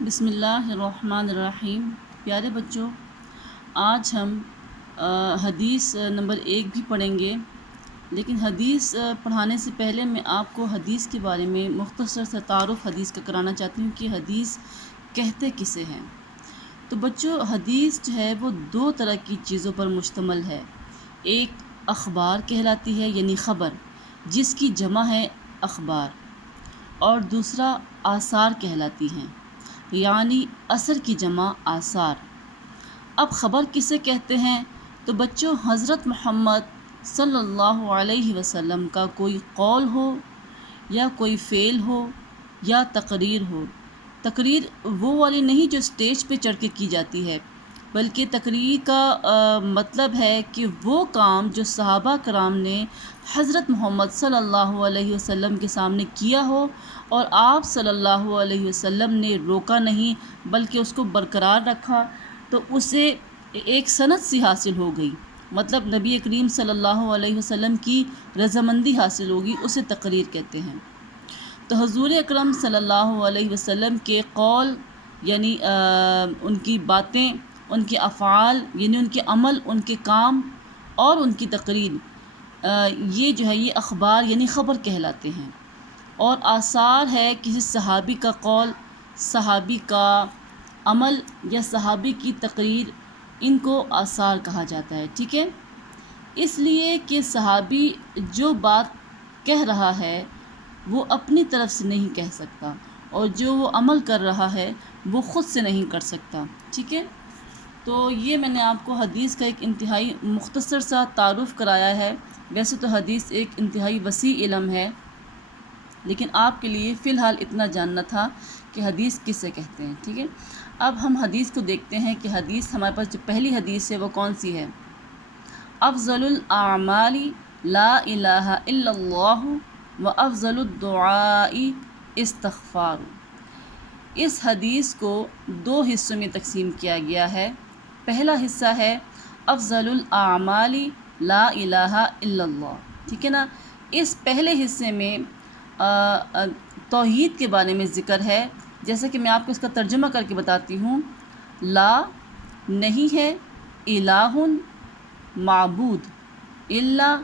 بسم اللہ الرحمن الرحیم۔ پیارے بچوں، آج ہم حدیث نمبر 1 بھی پڑھیں گے، لیکن حدیث پڑھانے سے پہلے میں آپ کو حدیث کے بارے میں مختصر سا تعارف حدیث کا کرانا چاہتی ہوں کہ حدیث کہتے کسے ہیں۔ تو بچوں، حدیث جو ہے وہ 2 طرح کی چیزوں پر مشتمل ہے۔ ایک اخبار کہلاتی ہے، یعنی خبر، جس کی جمع ہے اخبار، اور دوسرا آثار کہلاتی ہیں، یعنی اثر کی جمع آثار۔ اب خبر کسے کہتے ہیں؟ تو بچوں، حضرت محمد صلی اللہ علیہ وسلم کا کوئی قول ہو یا کوئی فعل ہو یا تقریر ہو۔ تقریر وہ والی نہیں جو اسٹیج پہ چڑھ کے کی جاتی ہے، بلکہ تقریر کا مطلب ہے کہ وہ کام جو صحابہ کرام نے حضرت محمد صلی اللہ علیہ وسلم کے سامنے کیا ہو اور آپ صلی اللہ علیہ وسلم نے روکا نہیں بلکہ اس کو برقرار رکھا، تو اسے ایک سند سی حاصل ہو گئی، مطلب نبی کریم صلی اللہ علیہ وسلم کی رضامندی حاصل ہوگی، اسے تقریر کہتے ہیں۔ تو حضور اکرم صلی اللہ علیہ وسلم کے قول یعنی ان کی باتیں، ان کے افعال یعنی ان کے عمل، ان کے کام اور ان کی تقریر، یہ جو ہے یہ اخبار یعنی خبر کہلاتے ہیں۔ اور آثار ہے کسی صحابی کا قول، صحابی کا عمل یا صحابی کی تقریر، ان کو آثار کہا جاتا ہے، ٹھیک ہے۔ اس لیے کہ صحابی جو بات کہہ رہا ہے وہ اپنی طرف سے نہیں کہہ سکتا، اور جو وہ عمل کر رہا ہے وہ خود سے نہیں کر سکتا، ٹھیک ہے۔ تو یہ میں نے آپ کو حدیث کا ایک انتہائی مختصر سا تعارف کرایا ہے۔ ویسے تو حدیث ایک انتہائی وسیع علم ہے، لیکن آپ کے لیے فی الحال اتنا جاننا تھا کہ حدیث کسے کہتے ہیں، ٹھیک ہے۔ اب ہم حدیث کو دیکھتے ہیں کہ حدیث ہمارے پاس جو پہلی حدیث ہے وہ کون سی ہے۔ افضل الاعمال لا الہ الا اللہ و افضل الدعاء استغفار۔ اس حدیث کو 2 حصوں میں تقسیم کیا گیا ہے۔ پہلا حصہ ہے افضل الاعمال لا الہ الا اللہ، ٹھیک ہے نا۔ اس پہلے حصے میں توحید کے بارے میں ذکر ہے، جیسے کہ میں آپ کو اس کا ترجمہ کر کے بتاتی ہوں۔ لا نہیں ہے، الہ معبود، الا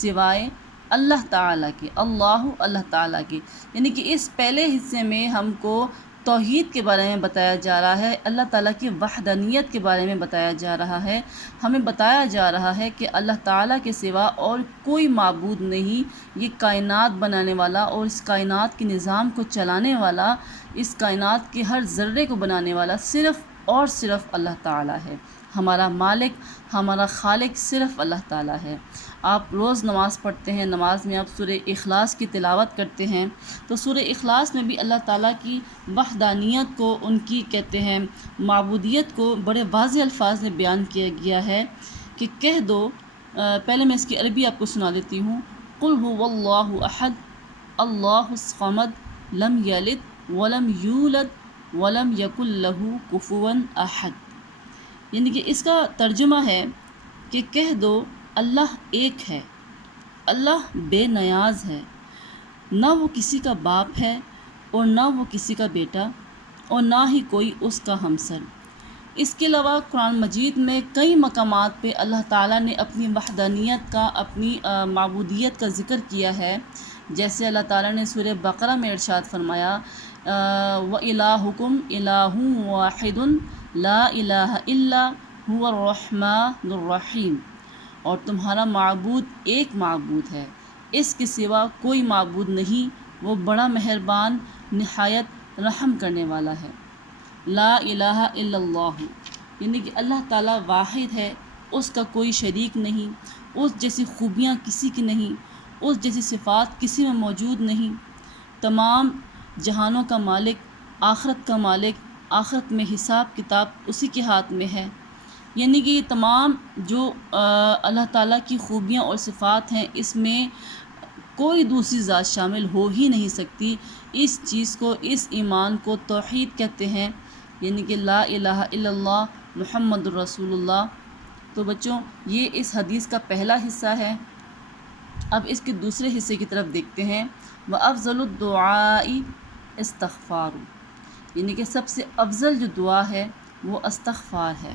سوائے اللہ تعالیٰ کے، اللہ تعالیٰ کے، یعنی کہ اس پہلے حصے میں ہم کو توحید کے بارے میں بتایا جا رہا ہے، اللہ تعالیٰ کی وحدانیت کے بارے میں بتایا جا رہا ہے۔ ہمیں بتایا جا رہا ہے کہ اللہ تعالیٰ کے سوا اور کوئی معبود نہیں، یہ کائنات بنانے والا اور اس کائنات کے نظام کو چلانے والا، اس کائنات کے ہر ذرے کو بنانے والا صرف اور صرف اللہ تعالیٰ ہے۔ ہمارا مالک، ہمارا خالق صرف اللہ تعالیٰ ہے۔ آپ روز نماز پڑھتے ہیں، نماز میں آپ سورہ اخلاص کی تلاوت کرتے ہیں، تو سورہ اخلاص میں بھی اللہ تعالیٰ کی وحدانیت کو، ان کی کہتے ہیں معبودیت کو بڑے واضح الفاظ میں بیان کیا گیا ہے کہ کہہ دو، پہلے میں اس کی عربی آپ کو سنا دیتی ہوں۔ قل هو اللہ احد اللہ الصمد لم یلد ولم یولد ولم یکن لہ کفوا احد، یعنی کہ اس کا ترجمہ ہے کہ کہہ دو اللہ ایک ہے، اللہ بے نیاز ہے، نہ وہ کسی کا باپ ہے اور نہ وہ کسی کا بیٹا اور نہ ہی کوئی اس کا ہمسر۔ اس کے علاوہ قرآن مجید میں کئی مقامات پہ اللہ تعالیٰ نے اپنی وحدانیت کا، اپنی معبودیت کا ذکر کیا ہے، جیسے اللہ تعالیٰ نے سورہ بقرہ میں ارشاد فرمایا وَإِلَٰهُكُمْ إِلَٰهٌ وَاحِدٌ لَا إِلَٰهَ إِلَّا هُوَ الرَّحْمَٰنُ الرَّحِيمُ، اور تمہارا معبود ایک معبود ہے، اس کے سوا کوئی معبود نہیں، وہ بڑا مہربان نہایت رحم کرنے والا ہے۔ لا الہ الا اللہ، یعنی کہ اللہ تعالیٰ واحد ہے، اس کا کوئی شریک نہیں، اس جیسی خوبیاں کسی کی نہیں، اس جیسی صفات کسی میں موجود نہیں، تمام جہانوں کا مالک، آخرت کا مالک، آخرت میں حساب کتاب اسی کے ہاتھ میں ہے، یعنی کہ یہ تمام جو اللہ تعالیٰ کی خوبیاں اور صفات ہیں، اس میں کوئی دوسری ذات شامل ہو ہی نہیں سکتی۔ اس چیز کو، اس ایمان کو توحید کہتے ہیں، یعنی کہ لا الہ الا اللہ محمد الرسول اللہ۔ تو بچوں، یہ اس حدیث کا پہلا حصہ ہے۔ اب اس کے دوسرے حصے کی طرف دیکھتے ہیں۔ وَأَفْضَلُ الدُّعَاءِ اسْتِغْفَارُ، یعنی کہ سب سے افضل جو دعا ہے وہ استغفار ہے۔